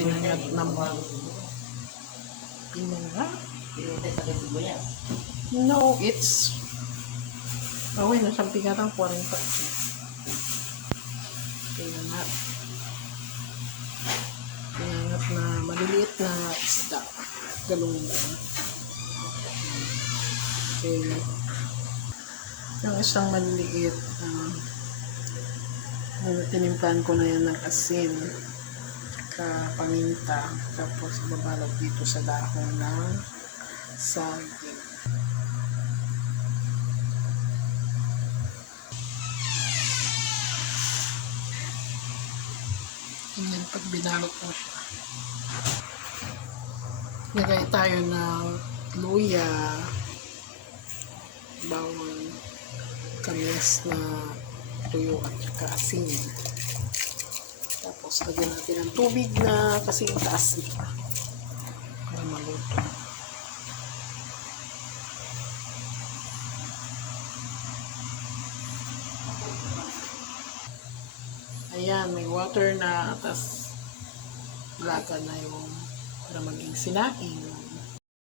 pinangat naman. Pinangat? No, it's... Away, nasang pigatang 40. Pinangat. Pinangat na maliliit na isda. Galungan. Okay. Yung isang maliliit, tinimplan ko na yan ng asin, paminta, tapos babalot dito sa dahon ng saging. Ganyan pag binalot mo siya. Lagay tayo ng luya, bawang, kamis na tuyo at saka asin. Tapos lagyan natin ng tubig na kasing taas na para maluto. Ayan, may water na, tapos laga na yung para maging sinaing.